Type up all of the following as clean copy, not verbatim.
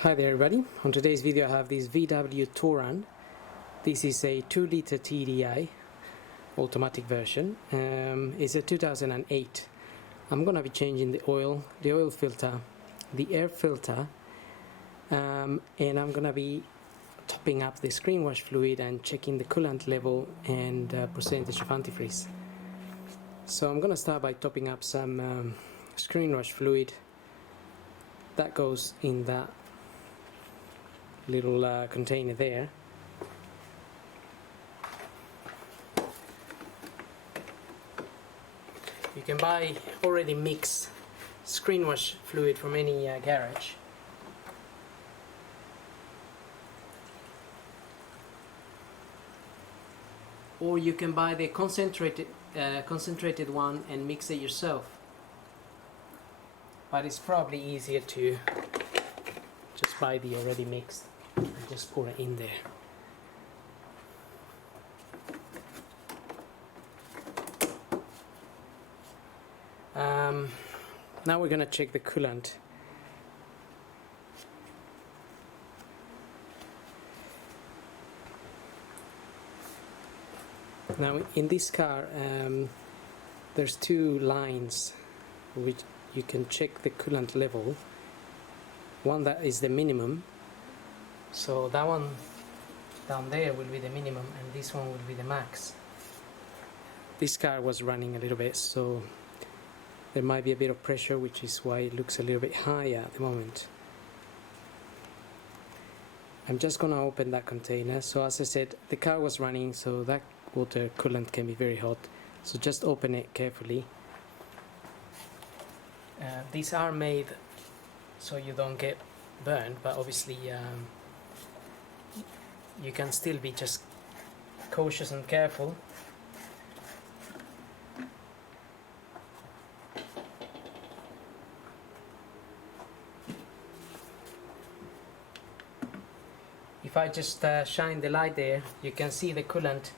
Hi there everybody, on today's video I have this VW Touran. This is a 2-liter TDI automatic version. It's a 2008. I'm gonna be changing the oil filter, the air filter, and I'm gonna be topping up the screen wash fluid and checking the coolant level and percentage of antifreeze. So I'm gonna start by topping up some screen wash fluid. That goes in that little container there. You can buy already mixed screen wash fluid from any garage. Or you can buy the concentrated one and mix it yourself. But it's probably easier to just buy the already mixed and just pour it in there. Now we're gonna check the coolant. Now in this car there's two lines which you can check the coolant level. One that is the minimum, so that one down there will be the minimum and this one will be the max. This car was running a little bit, so there might be a bit of pressure, which is why it looks a little bit higher at the moment. I'm just gonna open that container. So as I said, the car was running, so that water coolant can be very hot, so just open it carefully. These are made so you don't get burned, but obviously you can still be just cautious and careful. If I just shine the light there, you can see the coolant,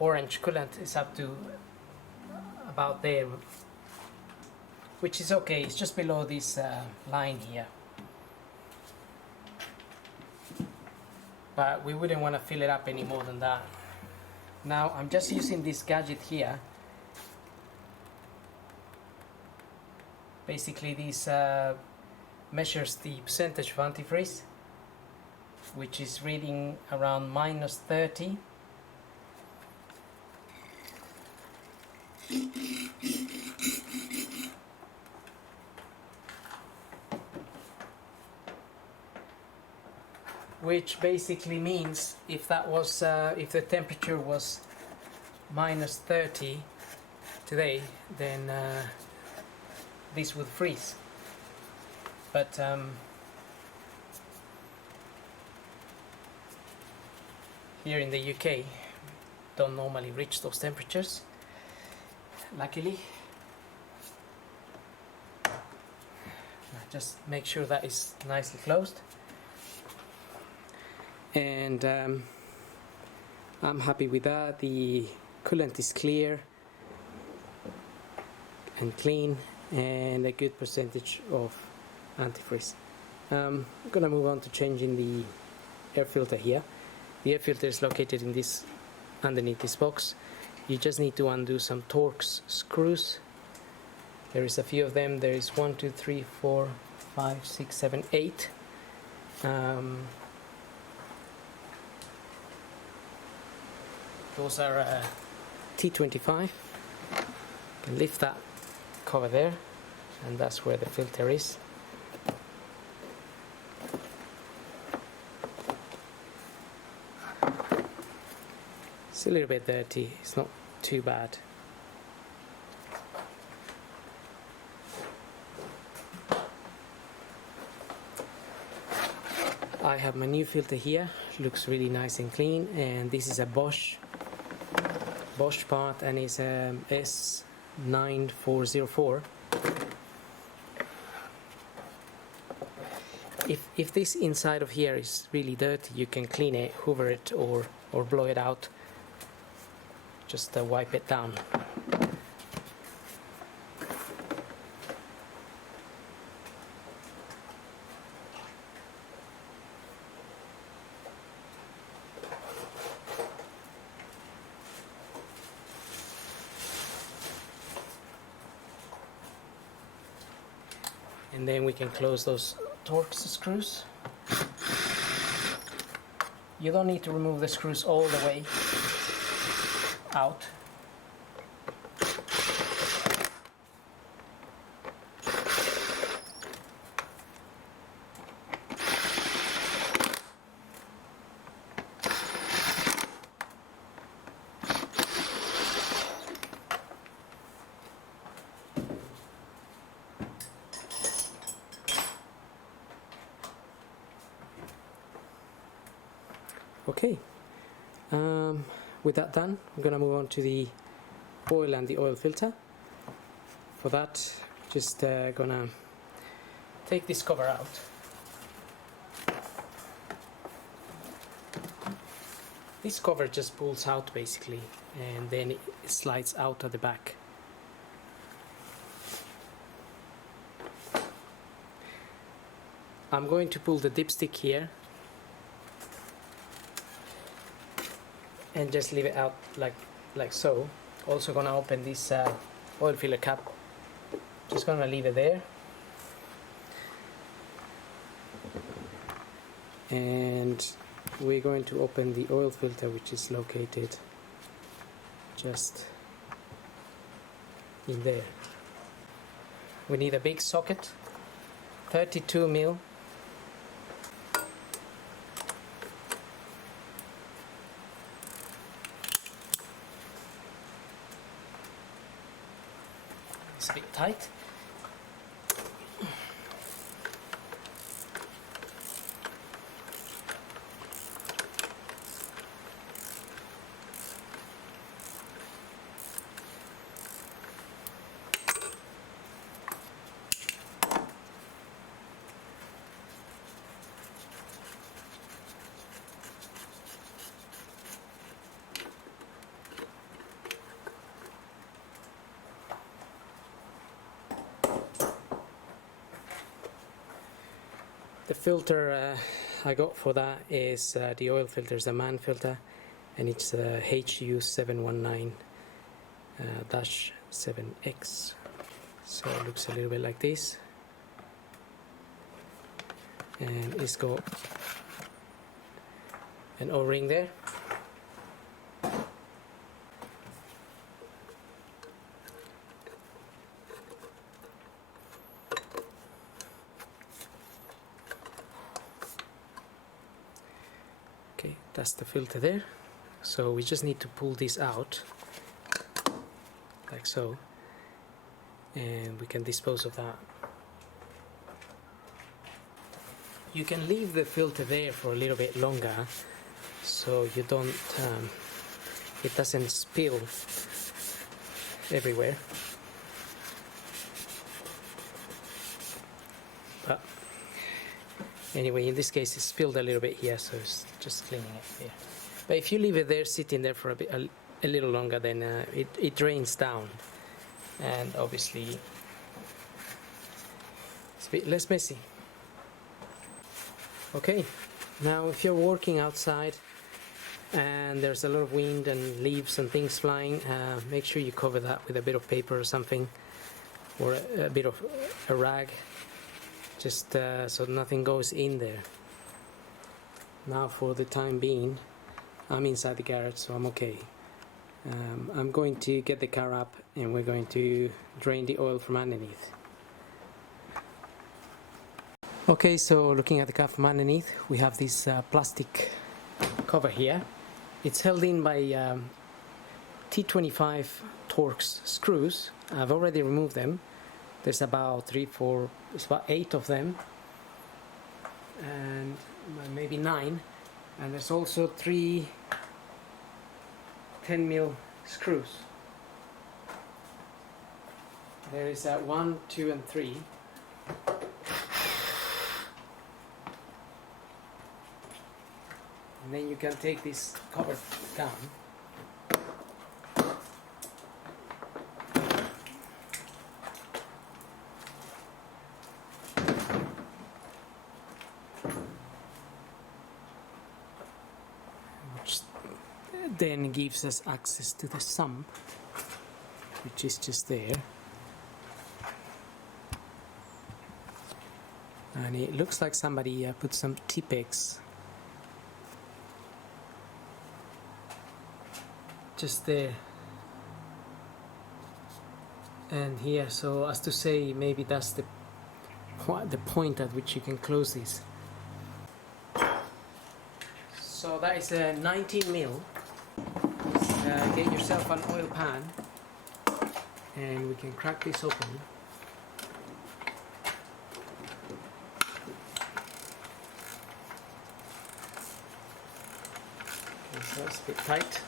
orange coolant, is up to about there, which is okay. It's just below this line here, but we wouldn't want to fill it up any more than that. Now I'm just using this gadget here. Basically this measures the percentage of antifreeze, which is reading around -30. Which basically means if that was if the temperature was -30 today, then this would freeze. But here in the UK don't normally reach those temperatures, luckily. Just make sure that is nicely closed. And I'm happy with that. The coolant is clear and clean and a good percentage of antifreeze. I'm gonna move on to changing the air filter here. The air filter is located in this, underneath this box. You just need to undo some Torx screws. There is a few of them. There is 1, 2, 3, 4, 5, 6, 7, 8. Those are T25. You can lift that cover there, and that's where the filter is. It's a little bit dirty, it's not too bad. I have my new filter here, looks really nice and clean, and this is a Bosch part, and it's a S9404. If this inside of here is really dirty, you can clean it, hoover it, or blow it out. Just wipe it down. and then we can close those Torx screws. You don't need to remove the screws all the way out. Okay, with that done, I'm going to move on to the oil and the oil filter. For that, just gonna take this cover out. This cover just pulls out basically, and then it slides out at the back. I'm going to pull the dipstick here and just leave it out like so. Also gonna open this oil filler cap. Just gonna leave it there, and we're going to open the oil filter, which is located just in there. We need a big socket, 32mm. It's a bit tight. The filter I got for that is the oil filter is a man filter, and it's HU719-7X. So it looks a little bit like this, and it's got an O-ring there. Okay, that's the filter there. So we just need to pull this out like so, and we can dispose of that. You can leave the filter there for a little bit longer, so you don't it doesn't spill everywhere. But anyway, in this case it spilled a little bit here, so it's just cleaning it here. But if you leave it there sitting there for a little longer, then it drains down, and obviously it's a bit less messy. Okay, now if you're working outside and there's a lot of wind and leaves and things flying, make sure you cover that with a bit of paper or something, or a bit of a rag, just so nothing goes in there. Now for the time being, I'm inside the garage, so I'm okay. I'm going to get the car up, and we're going to drain the oil from underneath. Okay, so looking at the car from underneath, we have this plastic cover here. It's held in by T25 Torx screws. I've already removed them. There's about 8 of them, and maybe 9. And there's also 3 10mm screws. There is 1, 2, and 3. And then you can take this cover down. Which then gives us access to the sump, which is just there. and it looks like somebody put some T-pegs just there and here, so as to say maybe that's the point at which you can close this. So that is a 19 mil. Get yourself an oil pan and we can crack this open. Okay, so it's a bit tight.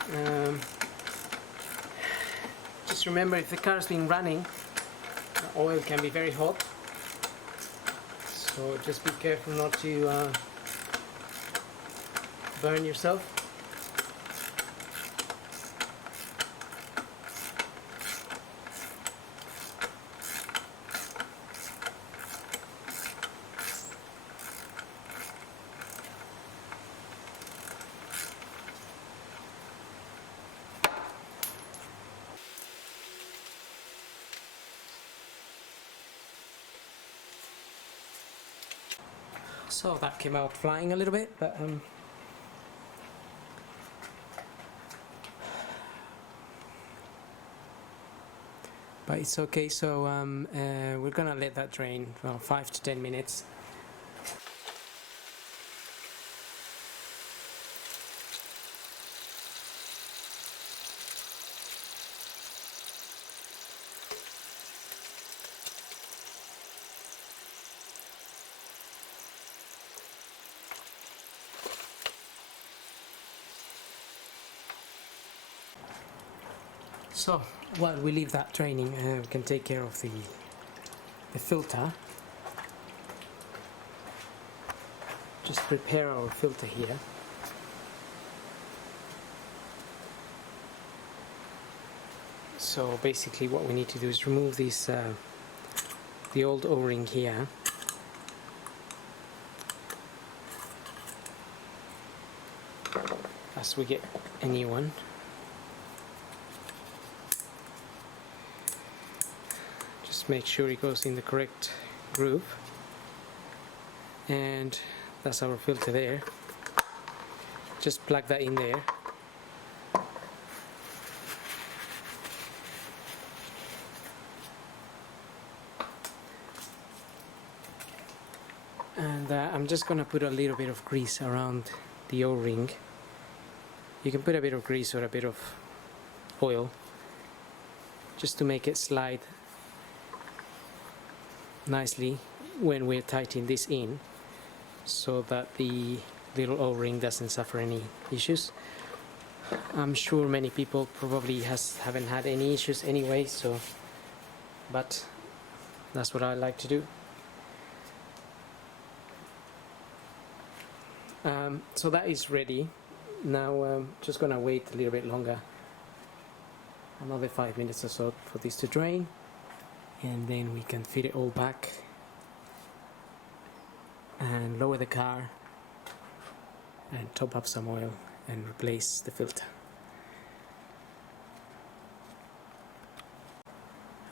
Just remember, if the car has been running, the oil can be very hot, so just be careful not to burn yourself. So that came out flying a little bit, but it's okay. So we're gonna let that drain for 5 to 10 minutes. So while we leave that draining, we can take care of the filter. Just prepare our filter here. So basically what we need to do is remove this the old O-ring here. As we get a new one. Make sure it goes in the correct groove, and that's our filter there. Just plug that in there. And I'm just gonna put a little bit of grease around the O-ring. You can put a bit of grease or a bit of oil just to make it slide nicely when we're tightening this in, so that the little O-ring doesn't suffer any issues. I'm sure many people probably haven't had any issues anyway, so but that's what I like to do. So that is ready. Now just gonna wait a little bit longer, another 5 minutes or so for this to drain, and then we can fit it all back and lower the car and top up some oil and replace the filter.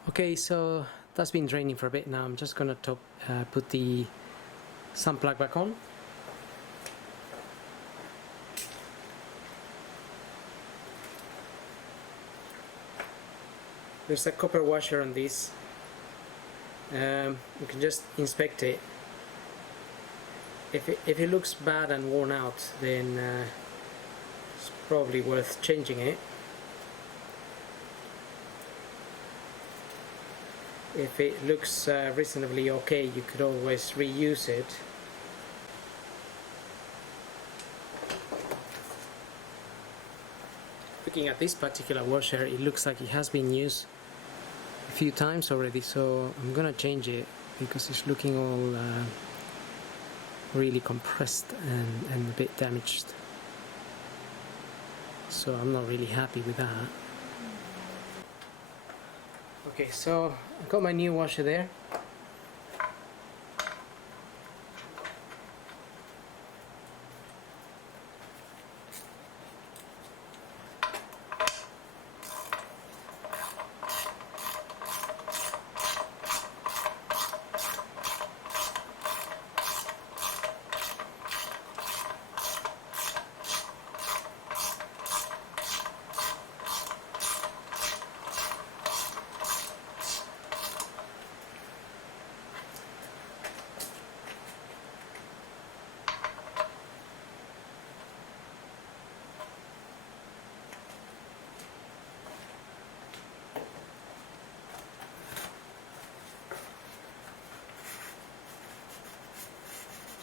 Okay, so that's been draining for a bit now. I'm just gonna put the sump plug back on. There's a copper washer on this. You can just inspect it. If it looks bad and worn out, then it's probably worth changing it. If it looks reasonably okay, you could always reuse it. Looking at this particular washer, it looks like it has been used a few times already, so I'm gonna change it because it's looking all really compressed and a bit damaged, so I'm not really happy with that. Okay, so I've got my new washer there.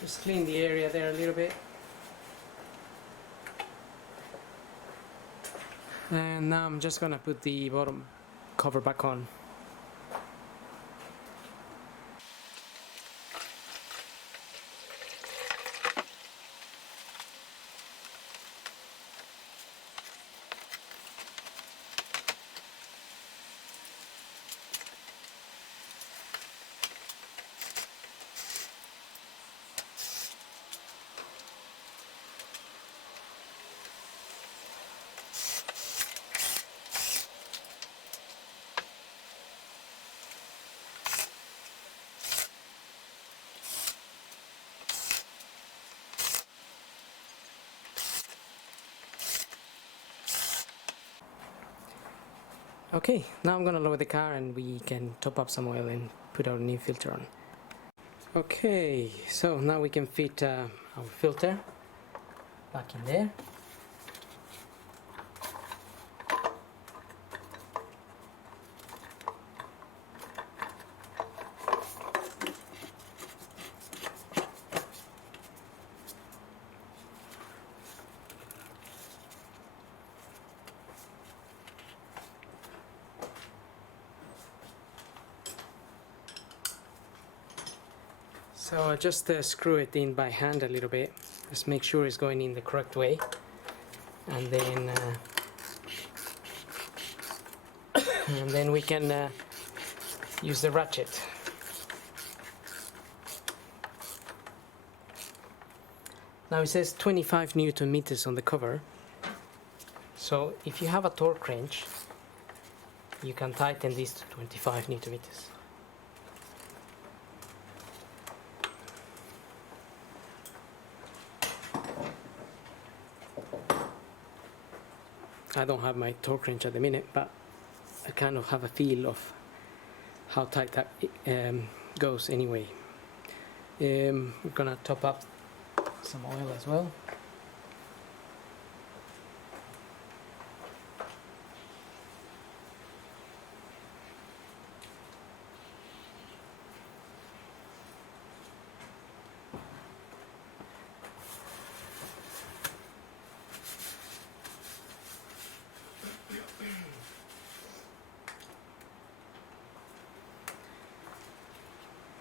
Just clean the area there a little bit. And now I'm just gonna put the bottom cover back on. Okay, now I'm gonna lower the car and we can top up some oil and put our new filter on. Okay, so now we can fit our filter back in there. So I just screw it in by hand a little bit, just make sure it's going in the correct way, and then we can use the ratchet. Now it says 25 Newton meters on the cover, so if you have a torque wrench you can tighten this to 25 Newton meters. I don't have my torque wrench at the minute, but I kind of have a feel of how tight that goes anyway. We're gonna top up some oil as well.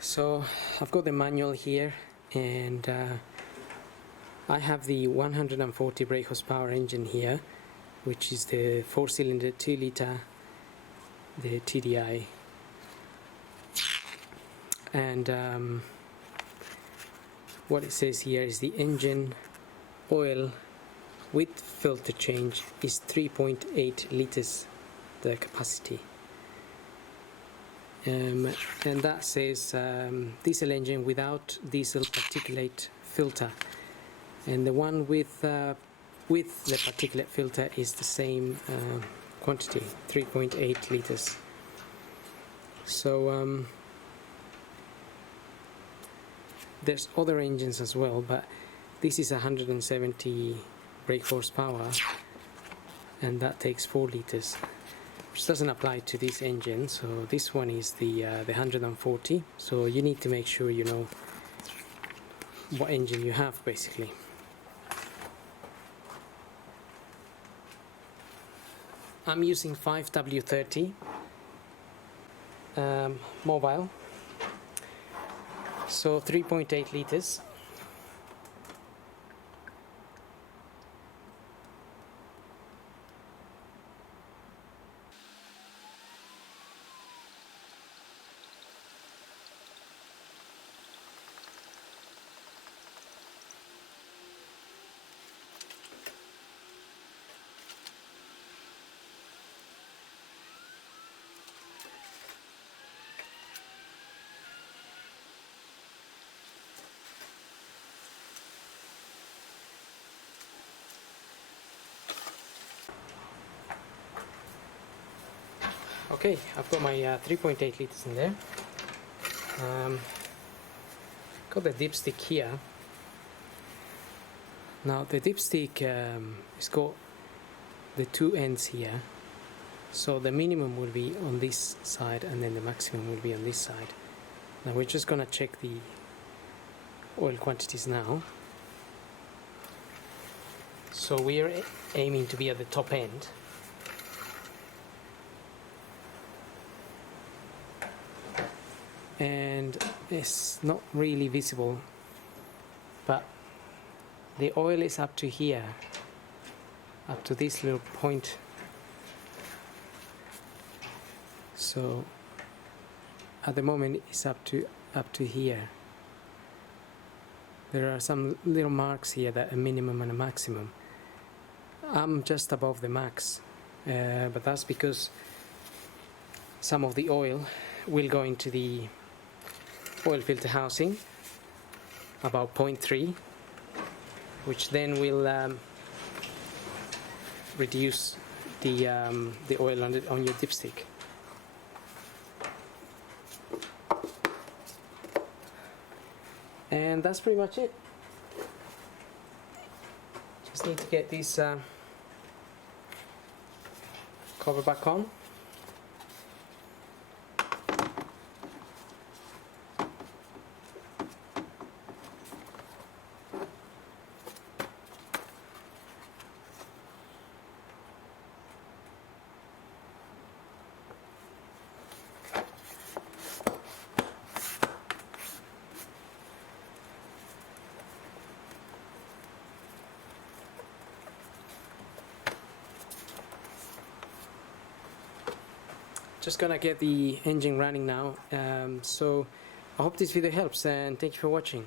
So I've got the manual here, and I have the 140 brake horsepower engine here, which is the 4-cylinder 2-litre, the TDI, and what it says here is the engine oil with filter change is 3.8 litres the capacity. And that says diesel engine without diesel particulate filter, and the one with the particulate filter is the same quantity, 3.8 litres. So there's other engines as well, but this is 170 brake horsepower and that takes 4 litres, which doesn't apply to this engine. So this one is the 140, so you need to make sure you know what engine you have basically. I'm using 5W30 mobile, so 3.8 litres. Okay, I've got my 3.8 litres in there. Got the dipstick here. Now the dipstick has got the two ends here, so the minimum will be on this side and then the maximum will be on this side. Now we're just gonna check the oil quantities now. So we are aiming to be at the top end. And it's not really visible, but the oil is up to here, up to this little point. So at the moment it's up to here. There are some little marks here that a minimum and a maximum. I'm just above the max, but that's because some of the oil will go into the oil filter housing, about 0.3, which then will reduce the oil on your dipstick. And that's pretty much it. Just need to get this cover back on. Just gonna get the engine running now, so I hope this video helps, and thank you for watching.